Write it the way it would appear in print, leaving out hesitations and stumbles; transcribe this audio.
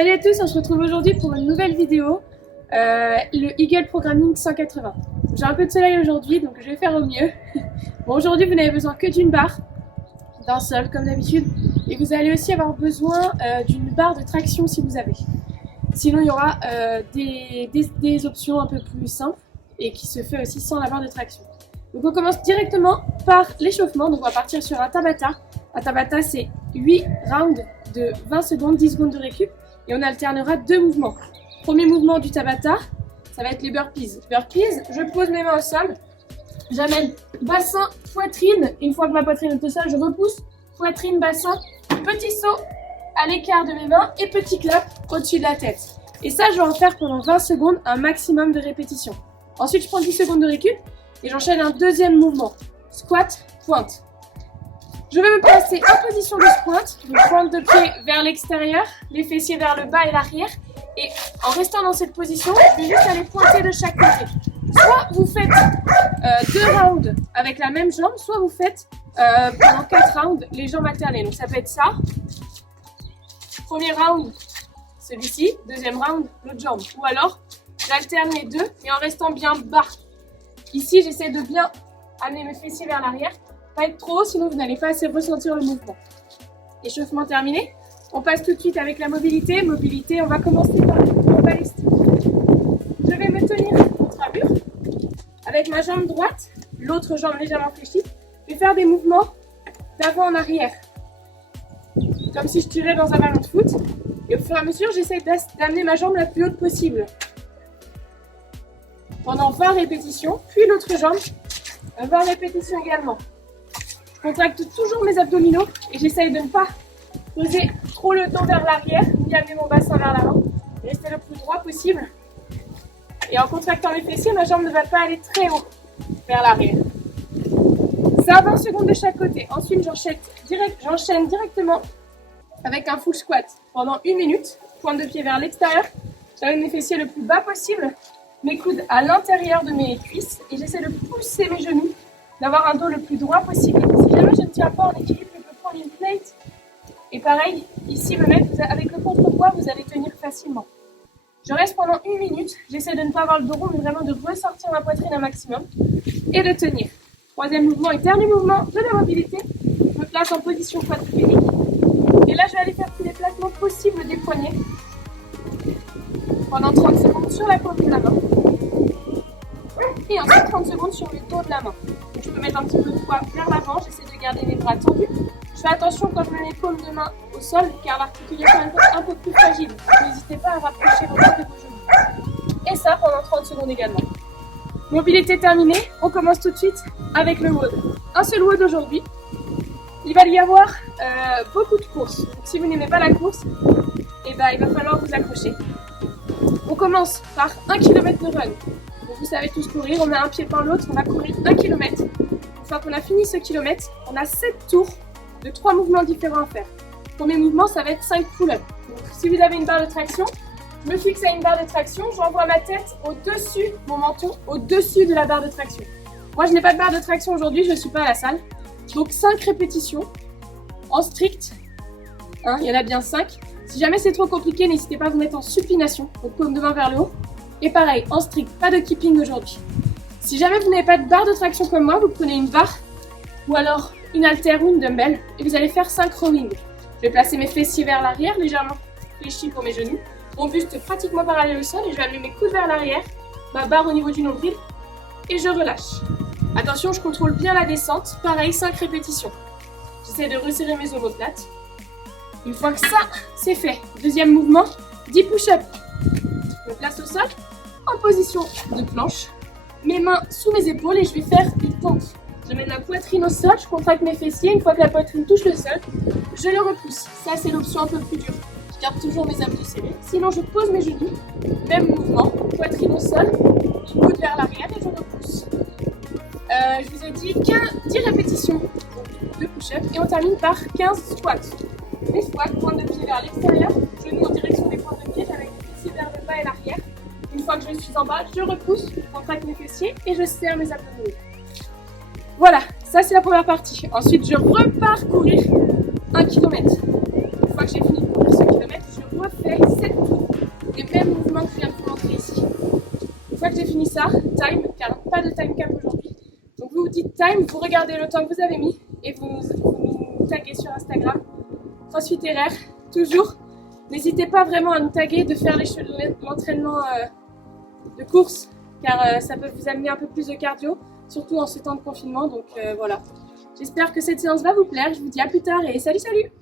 Salut à tous, on se retrouve aujourd'hui pour une nouvelle vidéo, le Eagle Programming 180. J'ai un peu de soleil aujourd'hui, donc je vais faire au mieux. Bon, aujourd'hui vous n'avez besoin que d'une barre, d'un seul comme d'habitude, et vous allez aussi avoir besoin d'une barre de traction si vous avez. Sinon il y aura des options un peu plus simples et qui se fait aussi sans la barre de traction. Donc on commence directement par l'échauffement, donc on va partir sur un Tabata. Un Tabata c'est 8 rounds de 20 secondes, 10 secondes de récup. Et on alternera deux mouvements. Premier mouvement du Tabata, ça va être les burpees. Burpees, je pose mes mains au sol, j'amène bassin, poitrine. Une fois que ma poitrine est au sol, je repousse, poitrine, bassin, petit saut à l'écart de mes mains et petit clap au-dessus de la tête. Et ça, je vais en faire pendant 20 secondes, un maximum de répétitions. Ensuite, je prends 10 secondes de récup et j'enchaîne un deuxième mouvement. Squat, pointe. Je vais me placer en position de squat, donc pointe de pied vers l'extérieur, les fessiers vers le bas et l'arrière. Et en restant dans cette position, je vais juste aller pointer de chaque côté. Soit vous faites 2 rounds avec la même jambe, soit vous faites pendant 4 rounds les jambes alternées. Donc ça peut être ça. Premier round, celui-ci. Deuxième round, l'autre jambe. Ou alors, j'alterne les deux, mais en restant bien bas. Ici, j'essaie de bien amener mes fessiers vers l'arrière. Pas être trop haut, sinon vous n'allez pas assez ressentir le mouvement. Échauffement terminé. On passe tout de suite avec la mobilité. Mobilité, on va commencer par le mouvement balistique. Je vais me tenir contre un mur avec ma jambe droite, l'autre jambe légèrement fléchie. Je vais faire des mouvements d'avant en arrière, comme si je tirais dans un ballon de foot. Et au fur et à mesure, j'essaie d'amener ma jambe la plus haute possible. Pendant 20 répétitions, puis l'autre jambe, 20 répétitions également. Je contracte toujours mes abdominaux et j'essaye de ne pas poser trop le dos vers l'arrière, ni amener mon bassin vers l'avant. Rester le plus droit possible. Et en contractant mes fessiers, ma jambe ne va pas aller très haut vers l'arrière. Ça, 20 secondes de chaque côté. Ensuite, j'enchaîne directement avec un full squat pendant 1 minute. Pointe de pied vers l'extérieur. J'amène mes fessiers le plus bas possible. Mes coudes à l'intérieur de mes cuisses. Et j'essaie de pousser mes genoux, d'avoir un dos le plus droit possible. Si jamais je ne tiens pas en équilibre, je peux prendre une plate. Et pareil, ici, me mettre avec le contrepoids, vous allez tenir facilement. Je reste pendant 1 minute. J'essaie de ne pas avoir le dos rond, mais vraiment de ressortir ma poitrine un maximum. Et de tenir. Troisième mouvement et dernier mouvement de la mobilité. Je me place en position quadriplégique. Et là, je vais aller faire tous les placements possibles des poignets. Pendant 30 secondes sur la paume de la main. Et ensuite 30 secondes sur le dos de la main. Donc, je peux mettre un petit peu de poids vers l'avant, j'essaie de garder mes bras tendus. Je fais attention quand je mets mes paumes de main au sol, car l'articulation est un peu plus fragile. N'hésitez pas à rapprocher vos mains de vos genoux. Et ça pendant 30 secondes également. Mobilité terminée, on commence tout de suite avec le WOD. Un seul WOD aujourd'hui. Il va y avoir beaucoup de courses. Donc, si vous n'aimez pas la course, eh ben, il va falloir vous accrocher. On commence par 1 km de run. Donc, vous savez tous courir, on met un pied par l'autre, on va courir 1 km. Une fois qu'on a fini ce kilomètre, on a 7 tours de 3 mouvements différents à faire. Premier mouvement, ça va être 5 pull-ups. Donc, si vous avez une barre de traction, je me fixe à une barre de traction, j'envoie ma tête au-dessus, mon menton, au-dessus de la barre de traction. Moi, je n'ai pas de barre de traction aujourd'hui, je ne suis pas à la salle. Donc, 5 répétitions en strict. Il y en a bien 5. Si jamais c'est trop compliqué, n'hésitez pas à vous mettre en supination, donc paume de main vers le haut. Et pareil, en strict, pas de keeping aujourd'hui. Si jamais vous n'avez pas de barre de traction comme moi, vous prenez une barre ou alors une haltère ou une dumbbell et vous allez faire 5 rowing. Je vais placer mes fessiers vers l'arrière, légèrement fléchis pour mes genoux. Mon buste pratiquement parallèle au sol et je vais amener mes coudes vers l'arrière, ma barre au niveau du nombril et je relâche. Attention, je contrôle bien la descente. Pareil, 5 répétitions. J'essaie de resserrer mes omoplates. Une fois que ça, c'est fait. Deuxième mouvement, 10 push-ups. Je me place au sol, en position de planche. Mes mains sous mes épaules et je vais faire une pompe. Je mets la poitrine au sol, je contracte mes fessiers. Une fois que la poitrine touche le sol, je le repousse. Ça, c'est l'option un peu plus dure. Je garde toujours mes abdos serrés. Sinon, je pose mes genoux. Même mouvement, poitrine au sol, coude vers l'arrière et je repousse. Je vous ai dit 10 répétitions de push-up et on termine par 15 squats. Les squats, pointe de pied vers l'extérieur, genoux en direction des pointes de pied, avec les fessiers vers le bas et l'arrière. Une fois que je suis en bas, je repousse, je contracte mes fessiers et je serre mes abdominaux. Voilà, ça c'est la première partie. Ensuite, je repars courir 1 km. Une fois que j'ai fini de courir ce kilomètre, je moi fait 7 tours des mêmes mouvements que je viens de vous montrer ici. Une fois que j'ai fini ça, time, car pas de time cap aujourd'hui. Donc vous vous dites time, vous regardez le temps que vous avez mis et vous nous taguez sur Instagram. CrossFit RR, toujours. N'hésitez pas vraiment à nous taguer, de faire l'entraînement de course, car ça peut vous amener un peu plus de cardio, surtout en ce temps de confinement. Donc voilà. J'espère que cette séance va vous plaire. Je vous dis à plus tard et salut salut!